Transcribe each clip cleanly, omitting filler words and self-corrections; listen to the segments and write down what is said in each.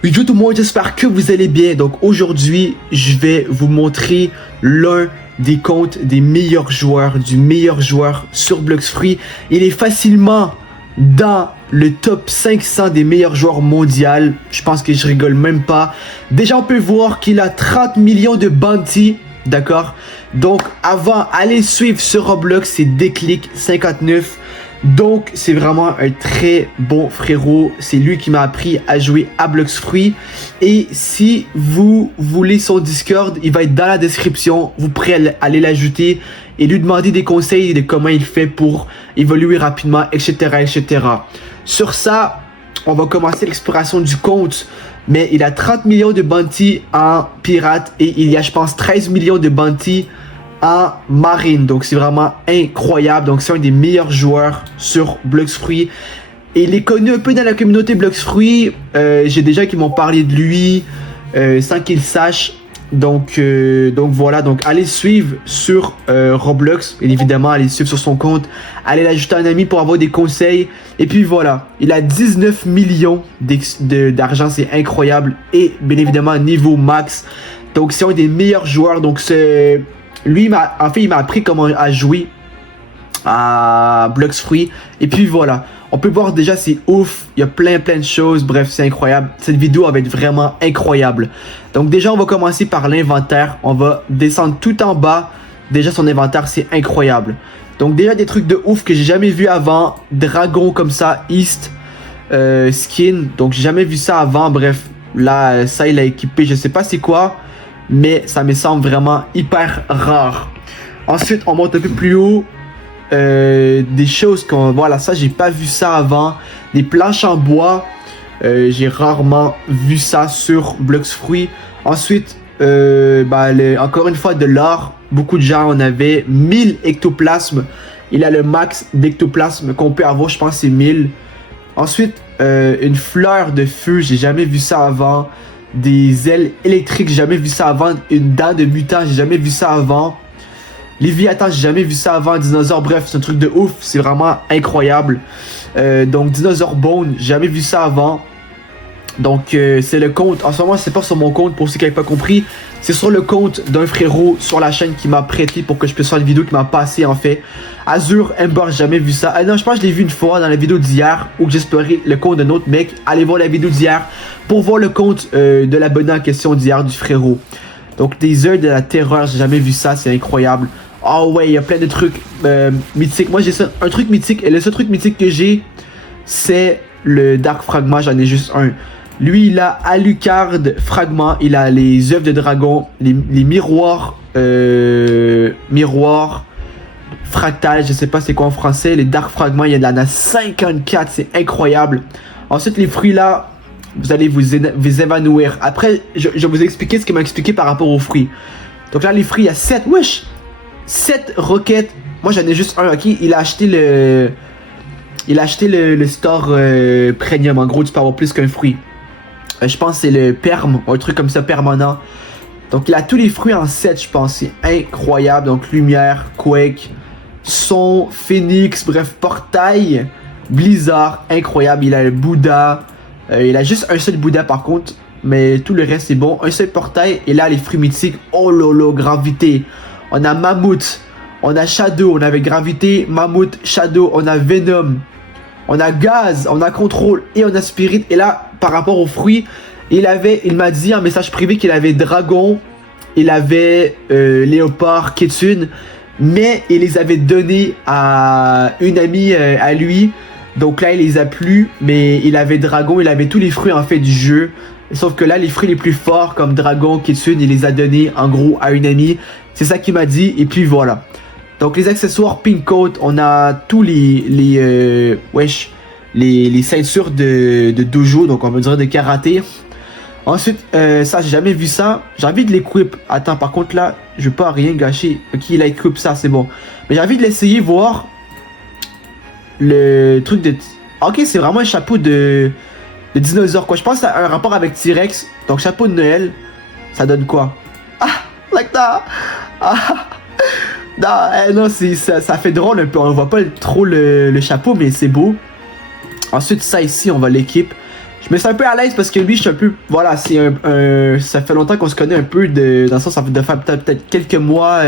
Bonjour tout le monde, j'espère que vous allez bien. Donc aujourd'hui, je vais vous montrer l'un des comptes des meilleurs joueurs, du meilleur joueur sur Bloxfree. Il est facilement dans le top 500 des meilleurs joueurs mondiaux. Je pense que je rigole même pas. Déjà, on peut voir qu'il a 30 millions de bounty, d'accord? Donc avant, allez suivre sur Roblox, c'est Déclic 59. Donc c'est vraiment un très bon frérot, c'est lui qui m'a appris à jouer à Bloxfree. Et si vous voulez son Discord, il va être dans la description, vous pourrez aller l'ajouter et lui demander des conseils de comment il fait pour évoluer rapidement, etc. etc. Sur ça, on va commencer l'exploration du compte. Mais il a 30 millions de bounty en pirate et il y a je pense 13 millions de bounty en marine. Donc c'est vraiment incroyable. Donc c'est un des meilleurs joueurs sur Bloxfree. Et il est connu un peu dans la communauté Bloxfree. J'ai des gens qui m'ont parlé de lui sans qu'ils sachent. Donc voilà, donc allez suivre sur Roblox, et évidemment allez suivre sur son compte, allez l'ajouter un ami pour avoir des conseils. Et puis voilà, il a 19 millions d'argent, c'est incroyable. Et bien évidemment niveau max. Donc c'est un des meilleurs joueurs. Donc c'est lui, il m'a appris comment à jouer à Bloxfree. Et puis voilà, on peut voir déjà c'est ouf, il y a plein de choses, bref c'est incroyable. Cette vidéo va être vraiment incroyable. Donc déjà on va commencer par l'inventaire, on va descendre tout en bas. Déjà son inventaire c'est incroyable. Donc déjà des trucs de ouf que j'ai jamais vu avant. Dragon comme ça, East skin, donc j'ai jamais vu ça avant. Bref, là ça il a équipé, je sais pas c'est quoi, mais ça me semble vraiment hyper rare. Ensuite on monte un peu plus haut. Des choses qu'on voilà, ça j'ai pas vu ça avant. Des planches en bois, j'ai rarement vu ça sur Bloxfree. Ensuite encore une fois de l'or. Beaucoup de gens en avaient 1000 ectoplasmes. Il a le max d'ectoplasme qu'on peut avoir, je pense c'est 1000. Ensuite une fleur de feu, j'ai jamais vu ça avant. Des ailes électriques, j'ai jamais vu ça avant. Une dent de mutant, j'ai jamais vu ça avant. Léviathan, j'ai jamais vu ça avant. Dinosaure, bref, c'est un truc de ouf. C'est vraiment incroyable. Donc, Dinosaure Bone, j'ai jamais vu ça avant. Donc, c'est le compte. En ce moment, c'est pas sur mon compte pour ceux qui n'avaient pas compris. C'est sur le compte d'un frérot sur la chaîne qui m'a prêté pour que je puisse faire une vidéo qui m'a passé en fait. Azure Ember, j'ai jamais vu ça. Non, je pense que je l'ai vu une fois dans la vidéo d'hier où j'explorais le compte d'un autre mec. Allez voir la vidéo d'hier pour voir le compte de l'abonné en question d'hier du frérot. Donc, des heures de la terreur, j'ai jamais vu ça. C'est incroyable. Oh ouais, il y a plein de trucs mythiques. Moi j'ai un truc mythique. Et le seul truc mythique que j'ai, c'est le Dark Fragment. J'en ai juste un. Lui il a Alucard Fragment. Il a les œufs de dragon. Les miroirs. Miroirs. Fractal. Je sais pas c'est quoi en français. Les Dark Fragments. Il y en a 54. C'est incroyable. Ensuite les fruits là, vous allez vous évanouir. Après je vais vous expliquer ce qu'il m'a expliqué par rapport aux fruits. Donc là les fruits il y a 7. Wesh, 7 roquettes. Moi j'en ai juste un, ok. Il a acheté le store premium. En gros tu peux avoir plus qu'un fruit. Je pense que c'est le perm, un truc comme ça permanent. Donc il a tous les fruits en 7 je pense. C'est incroyable. Donc lumière, quake, son, phoenix, bref, portail, blizzard, incroyable. Il a le Bouddha. Il a juste un seul Bouddha par contre. Mais tout le reste c'est bon. Un seul portail. Et là les fruits mythiques. Oh lolo, gravité. On a Mammouth, on a Shadow, on avait Gravité, Mammouth, Shadow, on a Venom, on a Gaz, on a Contrôle et on a Spirit. Et là, par rapport aux fruits, il m'a dit en message privé qu'il avait Dragon, il avait Léopard, Kitsune, mais il les avait donnés à une amie à lui. Donc là, il les a plus, mais il avait Dragon, il avait tous les fruits en fait du jeu. Sauf que là, les fruits les plus forts comme Dragon, Kitsune, il les a donnés en gros à une amie. C'est ça qu'il m'a dit. Et puis voilà. Donc les accessoires Pink Coat, on a tous les ceintures de dojo. Donc on va dire de karaté. Ensuite, ça j'ai jamais vu ça. J'ai envie de l'équip. Attends, par contre là, je veux pas rien gâcher. Ok, il a équip ça, c'est bon. Mais j'ai envie de l'essayer, voir le truc de... Ok, c'est vraiment un chapeau de dinosaure quoi. Je pense que ça a un rapport avec T-Rex. Donc chapeau de Noël, ça donne quoi? Ah, like that. Ah. Non, ça fait drôle un peu. On voit pas trop le chapeau, mais c'est beau. Ensuite, ça ici, on va l'équipe. Je me sens un peu à l'aise parce que lui, je suis un peu... Voilà, c'est ça fait longtemps qu'on se connaît un peu, dans le sens, ça fait de faire peut-être quelques mois,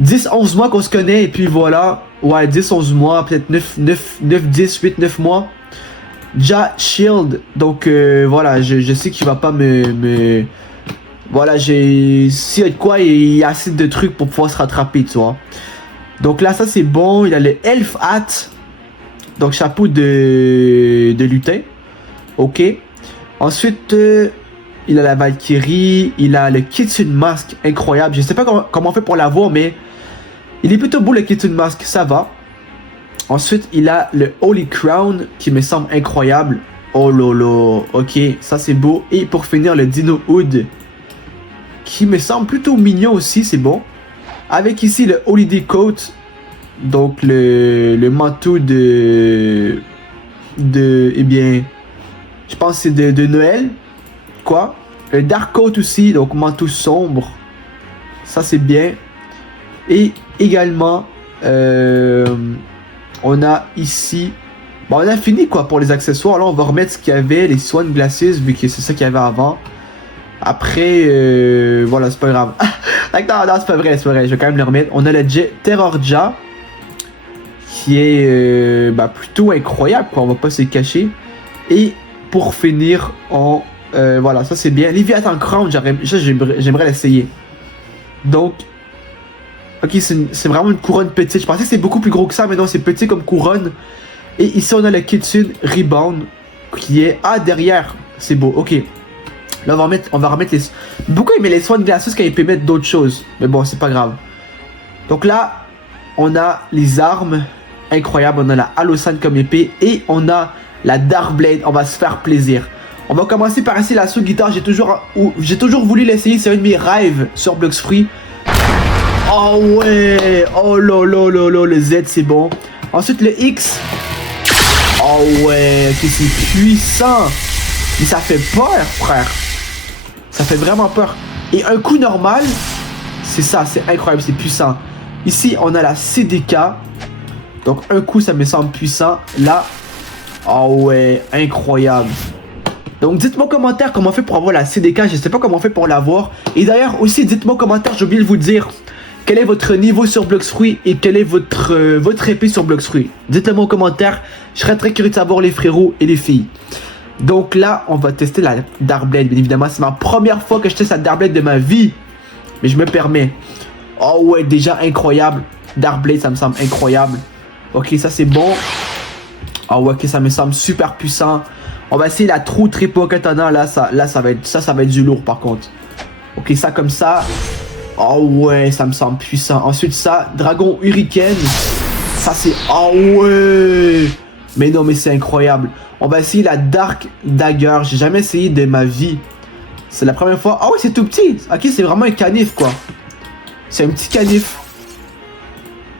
10-11 mois qu'on se connaît, et puis voilà. Ouais, 10-11 mois, peut-être 9-10-8-9 mois. Déjà, Shield, donc voilà, je sais qu'il va pas me... Voilà, s'il y a de quoi, il y a assez de trucs pour pouvoir se rattraper, tu vois. Donc là, ça c'est bon, il a le Elf Hat, donc chapeau de lutin. Ok. Ensuite, il a la Valkyrie, il a le Kitsune Mask, incroyable. Je sais pas comment on fait pour l'avoir, mais il est plutôt beau le Kitsune Mask, ça va. Ensuite, il a le Holy Crown qui me semble incroyable. Oh lolo, ok, ça c'est beau. Et pour finir, le Dino Hood qui me semble plutôt mignon aussi, c'est bon. Avec ici le Holiday Coat, donc le manteau de eh bien, je pense que c'est de Noël, quoi. Le Dark Coat aussi, donc manteau sombre, ça c'est bien. Et également, on a ici, bon, on a fini quoi pour les accessoires. Là on va remettre ce qu'il y avait, les Swan Glasses, vu que c'est ça qu'il y avait avant. Après, voilà, c'est pas grave. non, c'est pas vrai, je vais quand même le remettre. On a le Terrorja, qui est plutôt incroyable, quoi, on va pas se cacher. Et pour finir, voilà, ça c'est bien. Leviathan Crown, j'aimerais l'essayer. Donc, ok, c'est vraiment une couronne petite. Je pensais que c'était beaucoup plus gros que ça, mais non, c'est petit comme couronne. Et ici, on a le Kitsune Rebound, qui est derrière. C'est beau, ok. Là, on va remettre les... Beaucoup aimaient les Swan Glasses quand ils peuvent mettre d'autres choses. Mais bon, c'est pas grave. Donc là, on a les armes incroyables. On a la Halosan comme épée. Et on a la Darkblade. On va se faire plaisir. On va commencer par essayer la Soul Guitar. J'ai toujours voulu l'essayer. C'est un de mes rêves sur Blox Fruits. Oh ouais. Oh lolo, le Z, c'est bon. Ensuite, le X. Oh ouais, c'est puissant. Mais ça fait peur, frère. Ça fait vraiment peur. Et un coup normal, c'est ça, c'est incroyable, c'est puissant. Ici, on a la CDK. Donc, un coup, ça me semble puissant. Là, oh ouais, incroyable. Donc, dites-moi en commentaire comment on fait pour avoir la CDK. Je sais pas comment on fait pour l'avoir. Et d'ailleurs, aussi, dites-moi en commentaire, j'ai oublié de vous dire, quel est votre niveau sur Blox Fruits et quelle est votre épée sur Blox Fruits. Dites-le moi en commentaire. Je serais très curieux de savoir les frérots et les filles. Donc là, on va tester la Darkblade, bien évidemment. C'est ma première fois que je teste la Darkblade de ma vie. Mais je me permets. Oh ouais, déjà incroyable. Darkblade, ça me semble incroyable. Ok, ça c'est bon. Oh ouais, ok, ça me semble super puissant. On va essayer la True Triple Katana. Là, ça va être du lourd par contre. Ok, ça comme ça. Oh ouais, ça me semble puissant. Ensuite ça, Dragon Hurricane. Ça c'est... Oh ouais. Mais non, mais c'est incroyable. On va essayer la Dark Dagger. J'ai jamais essayé de ma vie. C'est la première fois. Ah oui, c'est tout petit. Ok, c'est vraiment un canif, quoi. C'est un petit canif.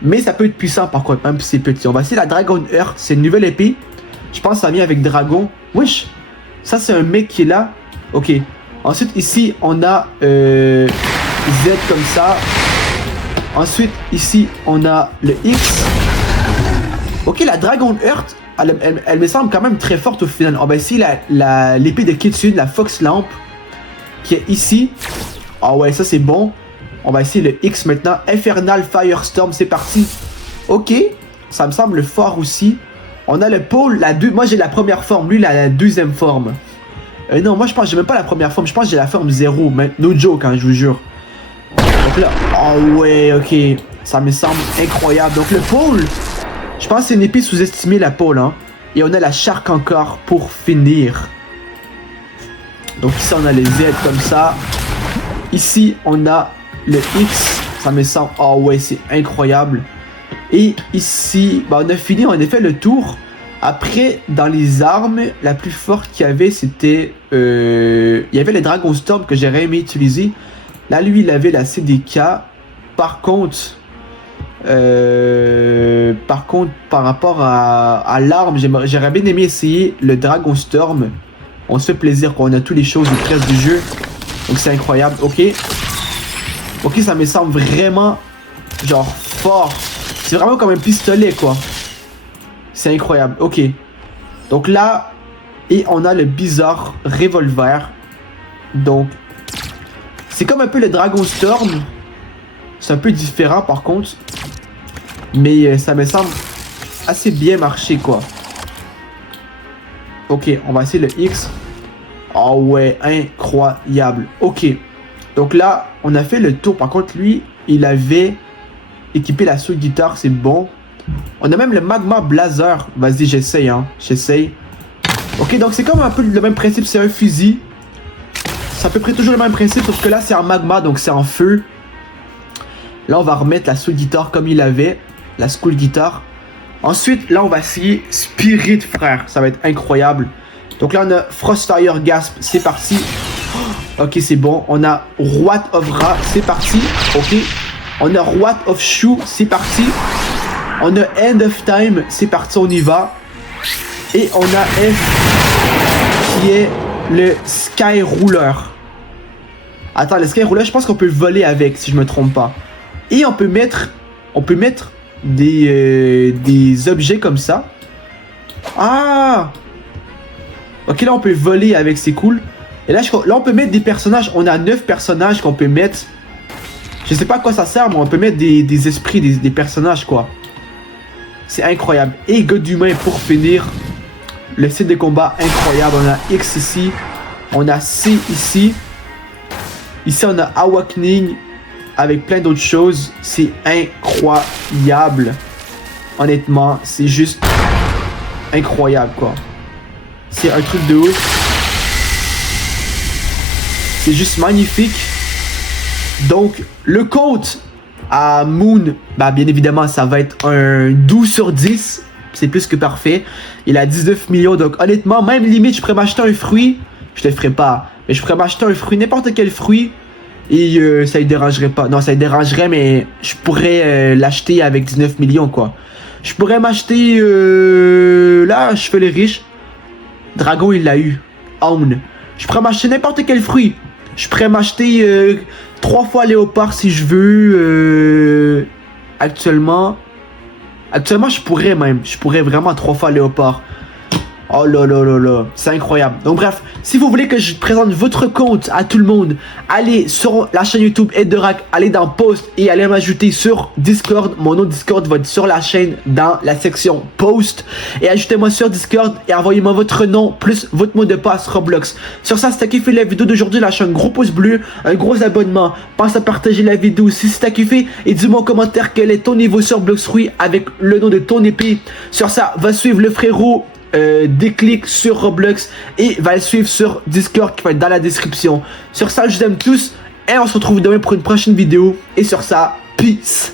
Mais ça peut être puissant, par contre, même si c'est petit. On va essayer la Dragon Heart. C'est une nouvelle épée. Je pense que ça vient avec Dragon. Wesh. Ça, c'est un mec qui est là. Ok. Ensuite, ici, on a Z comme ça. Ensuite, ici, on a le X. Ok, la Dragon Heart. Elle me semble quand même très forte au final. On va essayer l'épée de Kitsune, la Fox Lamp, qui est ici. Ah ouais, ça c'est bon. On va essayer le X maintenant. Infernal Firestorm, c'est parti. Ok, ça me semble fort aussi. On a le pôle, moi j'ai la première forme, lui il a la deuxième forme. Non, moi je pense que j'ai même pas la première forme, je pense que j'ai la forme 0. Mais no joke, hein, je vous jure. Donc là, oh ouais, ok. Ça me semble incroyable. Donc le pôle... Je pense que c'est une épée sous-estimée, la pôle, hein. Et on a la Shark encore pour finir. Donc ici, on a les Z comme ça. Ici, on a le X. Ça me semble... Oh ouais, c'est incroyable. Et ici, on a fini, on a fait le tour. Après, dans les armes, la plus forte qu'il y avait, c'était... il y avait le Dragon Storm que j'aurais aimé utiliser. Là, lui, il avait la CDK. Par contre, par rapport à l'arme, j'aurais bien aimé essayer le Dragon Storm. On se fait plaisir quand on a toutes les choses presque du jeu. Donc c'est incroyable. Ok. Ok, ça me semble vraiment genre fort. C'est vraiment comme un pistolet quoi. C'est incroyable. Ok. Donc là, Et on a le bizarre revolver. Donc, c'est comme un peu le Dragon Storm. C'est un peu différent par contre. Mais ça me semble assez bien marché quoi. Ok, on va essayer le X. Oh ouais, incroyable. Ok. Donc là, on a fait le tour. Par contre, lui, il avait équipé la Soul Guitar, c'est bon. On a même le Magma Blazer. Vas-y, j'essaye, hein. J'essaye. Ok, donc c'est comme un peu le même principe. C'est un fusil. C'est à peu près toujours le même principe, sauf que là, c'est en magma, donc c'est en feu. Là, on va remettre la Soul Guitar comme il avait. La School Guitar. Ensuite, là, on va essayer Spirit, frère. Ça va être incroyable. Donc là, on a Frostfire Gasp. C'est parti. Ok, c'est bon. On a Wrath of Ra. C'est parti. Ok. On a Wrath of Shu. C'est parti. On a End of Time. C'est parti, on y va. Et on a F qui est le Sky Ruler. Attends, le Sky Ruler, je pense qu'on peut voler avec, si je me trompe pas. Et on peut mettre des objets comme ça. Ah! Ok, là on peut voler avec, c'est cool. Et là, on peut mettre des personnages. On a 9 personnages qu'on peut mettre. Je sais pas à quoi ça sert, mais on peut mettre des esprits, des personnages quoi. C'est incroyable. Et God humain pour finir. Le site de combat incroyable. On a X ici. On a C ici. Ici on a Awakening. Avec plein d'autres choses. C'est incroyable. Honnêtement, c'est juste incroyable quoi. C'est un truc de ouf. C'est juste magnifique. Donc, le compte à Moon, bah bien évidemment, ça va être un 12 sur 10. C'est plus que parfait. Il a 19 millions. Donc, honnêtement, même limite, je pourrais m'acheter un fruit. Je le ferai pas. Mais je pourrais m'acheter un fruit, n'importe quel fruit. Et ça ne dérangerait pas. Non, ça dérangerait, mais je pourrais l'acheter avec 19 millions, quoi. Je pourrais m'acheter... là, je fais les riches. Dragon, il l'a eu. Aun. Je pourrais m'acheter n'importe quel fruit. Je pourrais m'acheter 3 fois léopard si je veux. Actuellement, je pourrais même. Je pourrais vraiment 3 fois léopard. Oh là là là là. C'est incroyable. Donc bref, si vous voulez que je présente votre compte à tout le monde, allez sur la chaîne YouTube Ederac, allez dans Post et allez m'ajouter sur Discord. Mon nom Discord va être sur la chaîne dans la section Post. Et ajoutez-moi sur Discord et envoyez-moi votre nom plus votre mot de passe Roblox. Sur ça, si t'as kiffé la vidéo d'aujourd'hui, lâche un gros pouce bleu, un gros abonnement. Pense à partager la vidéo si t'as kiffé et dis-moi en commentaire quel est ton niveau sur Bloxfruit avec le nom de ton épée. Sur ça, va suivre le frérot. Déclic sur Roblox et va le suivre sur Discord qui va être dans la description. Sur ça, je vous aime tous et on se retrouve demain pour une prochaine vidéo. Et sur ça, peace.